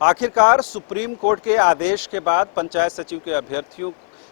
आखिरकार supreme court के आदेश के बाद पंचायत सचिव के अभ्यर्थियों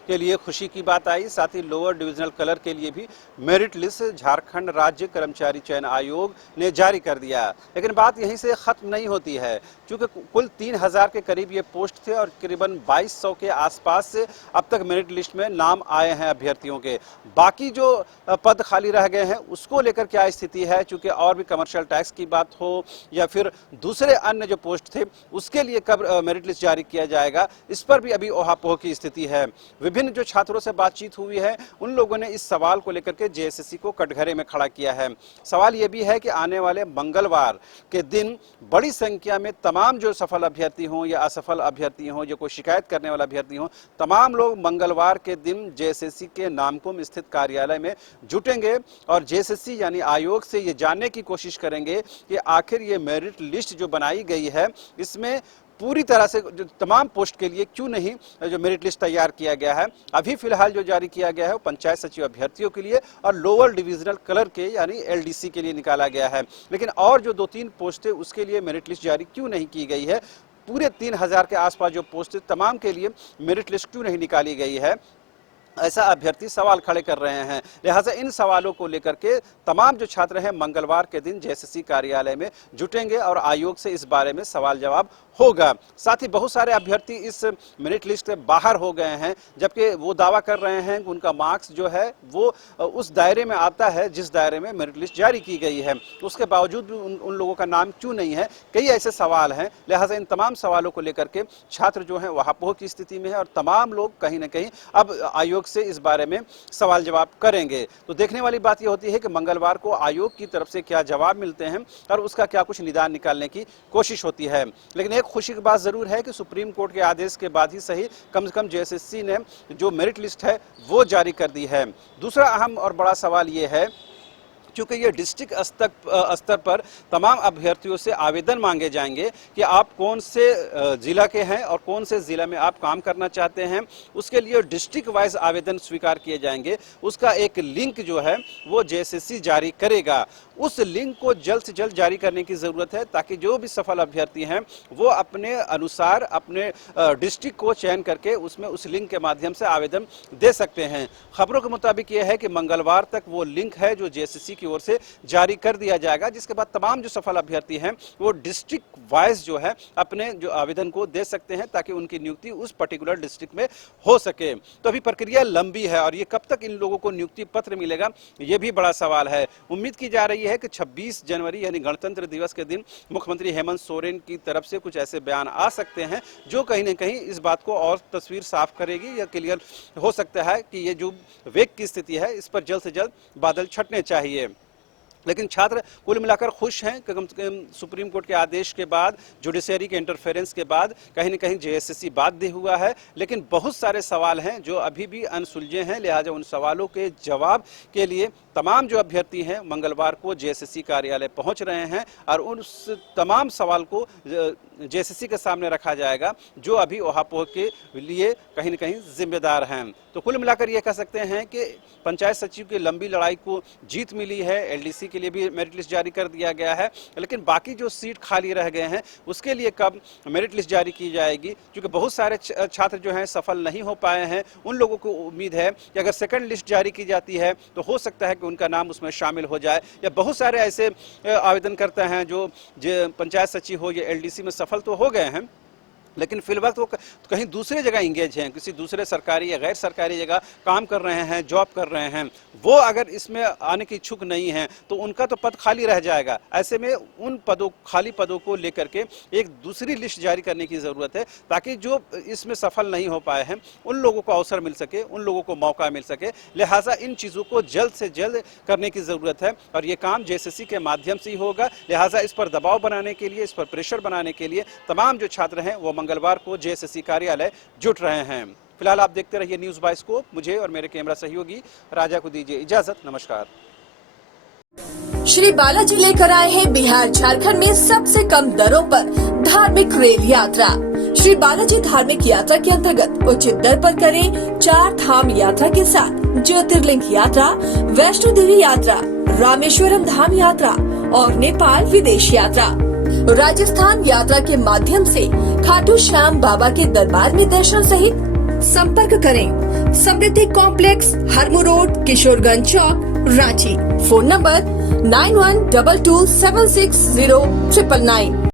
के लिए खुशी की बात आई। साथ ही लोअर डिविजनल कलर के लिए भी मेरिट लिस्ट झारखंड राज्य कर्मचारी चयन आयोग ने जारी कर दिया। लेकिन बात यहीं से खत्म नहीं होती है, क्योंकि कुल 3000 के करीब ये पोस्ट थे और करीबन 2200 के आसपास से अब तक मेरिट लिस्ट में नाम आए हैं अभ्यर्थियों के। बाकी जो पद खाली रह गए हैं उसको लेकर क्या स्थिति है, चूंकि और भी कमर्शियल टैक्स की बात हो या फिर दूसरे अन्य जो पोस्ट थे उसके लिए कब मेरिट लिस्ट जारी किया जाएगा, इस पर भी अभी ओहापोह की स्थिति है। विभिन्न जो छात्रों से बातचीत हुई है उन लोगों ने इस सवाल को लेकर के जेएसएससी को कटघरे में खड़ा किया है। सवाल यह भी है कि आने वाले मंगलवार के दिन बड़ी संख्या में तमाम जो सफल अभ्यर्थी हों या असफल अभ्यर्थी हों, जो कोई शिकायत करने वाला अभ्यर्थी हों, तमाम लोग मंगलवार के दिन जेएसएससी के नामकुम स्थित कार्यालय में जुटेंगे और जेएसएससी यानी आयोग से ये जानने की कोशिश करेंगे कि आखिर ये मेरिट लिस्ट जो बनाई गई है इसमें पूरी तरह से जो तमाम पोस्ट के लिए क्यों नहीं जो मेरिट लिस्ट तैयार किया गया है। अभी फिलहाल जो जारी किया गया है वो पंचायत सचिव अभ्यर्थियों के लिए और लोअर डिविजनल कलर के यानी एलडीसी के लिए निकाला गया है। लेकिन और जो 2-3 पोस्ट है उसके लिए मेरिट लिस्ट जारी क्यों नहीं की गई है। पूरे 3000 के आसपास जो पोस्ट है तमाम के लिए मेरिट लिस्ट क्यों नहीं निकाली गई है, ऐसा अभ्यर्थी सवाल खड़े कर रहे हैं। लिहाजा इन सवालों को लेकर के तमाम जो छात्र हैं मंगलवार के दिन जेएसएससी कार्यालय में जुटेंगे और आयोग से इस बारे में सवाल जवाब होगा। साथ ही बहुत सारे अभ्यर्थी इस मेरिट लिस्ट से बाहर हो गए हैं, जबकि वो दावा कर रहे हैं कि उनका मार्क्स जो है वो उस दायरे में आता है जिस दायरे में मेरिट लिस्ट जारी की गई है। उसके बावजूद भी उन लोगों का नाम क्यों नहीं है, कई ऐसे सवाल हैं। लिहाजा इन तमाम सवालों को लेकर के छात्र जो हैं वहापोह की स्थिति में है और तमाम लोग कहीं ना कहीं अब आयोग से इस बारे में सवाल जवाब करेंगे। तो देखने वाली बात यह होती है कि मंगलवार को आयोग की तरफ से क्या जवाब मिलते हैं और उसका क्या कुछ निदान निकालने की कोशिश होती है। लेकिन एक खुशी की बात जरूर है कि सुप्रीम कोर्ट के आदेश के बाद ही सही कम से कम जेएसएससी ने जो मेरिट लिस्ट है वो जारी कर दी है। दूसरा अहम और बड़ा सवाल ये है, क्योंकि ये डिस्ट्रिक्ट स्तर पर तमाम अभ्यर्थियों से आवेदन मांगे जाएंगे कि आप कौन से जिला के हैं और कौन से जिला में आप काम करना चाहते हैं, उसके लिए डिस्ट्रिक्ट वाइज आवेदन स्वीकार किए जाएंगे। उसका एक लिंक जो है वो जेएसएससी जारी करेगा। उस लिंक को जल्द से जल्द जारी करने की ज़रूरत है ताकि जो भी सफल अभ्यर्थी हैं वो अपने अनुसार अपने डिस्ट्रिक्ट को चयन करके उसमें उस लिंक के माध्यम से आवेदन दे सकते हैं। खबरों के मुताबिक ये है कि मंगलवार तक वो लिंक है जो जेएसएससी की ओर से जारी कर दिया जाएगा, जिसके बाद तमाम जो सफल अभ्यर्थी हैं वो डिस्ट्रिक्ट वाइज जो है अपने जो आवेदन को दे सकते हैं ताकि उनकी नियुक्ति उस पर्टिकुलर डिस्ट्रिक्ट में हो सके। तो अभी प्रक्रिया लंबी है और ये कब तक इन लोगों को नियुक्ति पत्र मिलेगा ये भी बड़ा सवाल है। उम्मीद की जा रही है कि 26 जनवरी यानी गणतंत्र दिवस के दिन मुख्यमंत्री हेमंत सोरेन की तरफ से कुछ ऐसे बयान आ सकते हैं जो कहीं न कहीं इस बात को और तस्वीर साफ करेगी या क्लियर हो सकता है कि ये जो वेग की स्थिति है इस पर जल्द से जल्द बादल छटने चाहिए। लेकिन छात्र कुल मिलाकर खुश हैं कि कम से कम सुप्रीम कोर्ट के आदेश के बाद, जुडिशरी के इंटरफेरेंस के बाद कहीं न कहीं जेएसएससी बाध्य हुआ है। लेकिन बहुत सारे सवाल हैं जो अभी भी अनसुलझे हैं। लिहाजा उन सवालों के जवाब के लिए तमाम जो अभ्यर्थी हैं मंगलवार को जेएसएससी कार्यालय पहुंच रहे हैं और उस तमाम सवाल को जेएसएससी के सामने रखा जाएगा जो अभी ओहापोह के लिए कहीं न कहीं जिम्मेदार हैं। तो कुल मिलाकर ये कह सकते हैं कि पंचायत सचिव की लंबी लड़ाई को जीत मिली है। एलडीसी के लिए भी मेरिट लिस्ट जारी कर दिया गया है, लेकिन बाकी जो सीट खाली रह गए हैं उसके लिए कब मेरिट लिस्ट जारी की जाएगी, क्योंकि बहुत सारे छात्र जो हैं सफल नहीं हो पाए हैं। उन लोगों को उम्मीद है कि अगर सेकंड लिस्ट जारी की जाती है तो हो सकता है कि उनका नाम उसमें शामिल हो जाए। या बहुत सारे ऐसे आवेदन करते हैं जो पंचायत सचिव हो या एलडीसी में सफल तो हो गए हैं लेकिन फिलवक्त वो कहीं दूसरे जगह इंगेज हैं, किसी दूसरे सरकारी या गैर सरकारी जगह काम कर रहे हैं, जॉब कर रहे हैं। वो अगर इसमें आने की इच्छुक नहीं हैं तो उनका तो पद खाली रह जाएगा। ऐसे में उन खाली पदों को लेकर के एक दूसरी लिस्ट जारी करने की ज़रूरत है ताकि जो इसमें सफल नहीं हो पाए हैं उन लोगों को अवसर मिल सके, उन लोगों को मौका मिल सके। लिहाजा इन चीज़ों को जल्द से जल्द करने की ज़रूरत है और ये काम जेएसएससी के माध्यम से ही होगा। लिहाजा इस पर दबाव बनाने के लिए, इस पर प्रेशर बनाने के लिए तमाम जो छात्र हैं वो मंगलवार को जेएसएससी कार्यालय जुट रहे हैं। फिलहाल आप देखते रहिए न्यूज़ बाइस्कोप। मुझे और मेरे कैमरा सहयोगी राजा को दीजिए इजाजत। नमस्कार। श्री बालाजी लेकर आए हैं बिहार झारखंड में सबसे कम दरों पर धार्मिक रेल यात्रा। श्री बालाजी धार्मिक यात्रा के अंतर्गत उचित दर पर करें 4 धाम यात्रा के साथ ज्योतिर्लिंग यात्रा, वैष्णो देवी यात्रा, रामेश्वरम धाम यात्रा और नेपाल विदेश यात्रा। राजस्थान यात्रा के माध्यम से खाटू श्याम बाबा के दरबार में दर्शन सहित संपर्क करें Samriddhi complex, Harmu road, Kishoreganj Chowk, Ranchi. Phone number 9122760999।